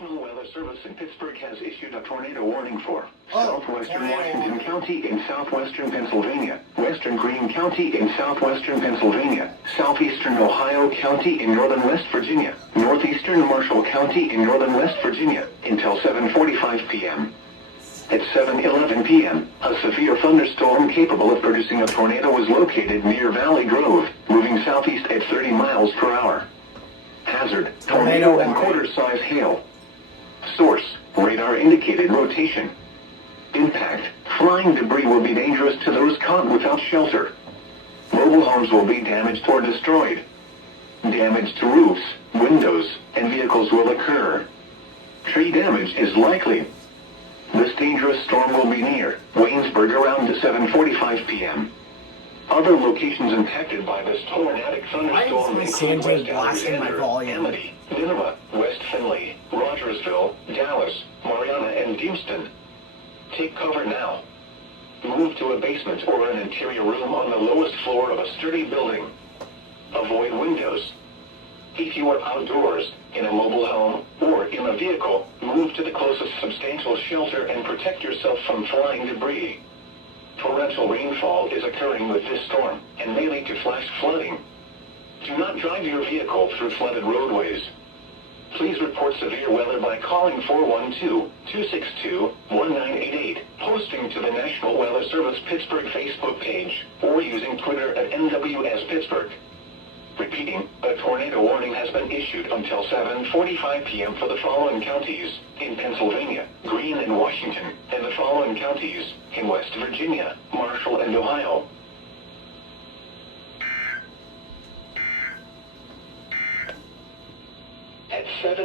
National Weather Service in Pittsburgh has issued a tornado warning for southwestern Washington County in southwestern Pennsylvania, western Greene County in southwestern Pennsylvania, southeastern Ohio County in northern West Virginia, northeastern Marshall County in northern West Virginia, until 7:45 p.m. At 7:11 p.m., a severe thunderstorm capable of producing a tornado was located near Valley Grove, moving southeast at 30 miles per hour. Hazard, tornado and quarter-size hail. Source, radar indicated rotation. Impact, flying debris will be dangerous to those caught without shelter. Mobile homes will be damaged or destroyed. Damage to roofs, windows, and vehicles will occur. Tree damage is likely. This dangerous storm will be near Waynesburg around 7:45 p.m. Other locations impacted by this tornadic thunderstorm include West Alexander, Amity, Nineveh, West Findlay, Rogersville, Dallas, Mariana, and Houston. Take cover now. Move to a basement or an interior room on the lowest floor of a sturdy building. Avoid windows. If you are outdoors, in a mobile home, or in a vehicle, move to the closest substantial shelter and protect yourself from flying debris. Torrential rainfall is occurring with this storm, and may lead to flash flooding. Do not drive your vehicle through flooded roadways. Please report severe weather by calling 412-262-1988, posting to the National Weather Service Pittsburgh Facebook page, or using Twitter at NWS Pittsburgh. Repeating, a tornado warning has been issued until 7:45 p.m. for the following counties in Pennsylvania, Greene and Washington, and the following counties in West Virginia, Marshall, and Ohio. At 7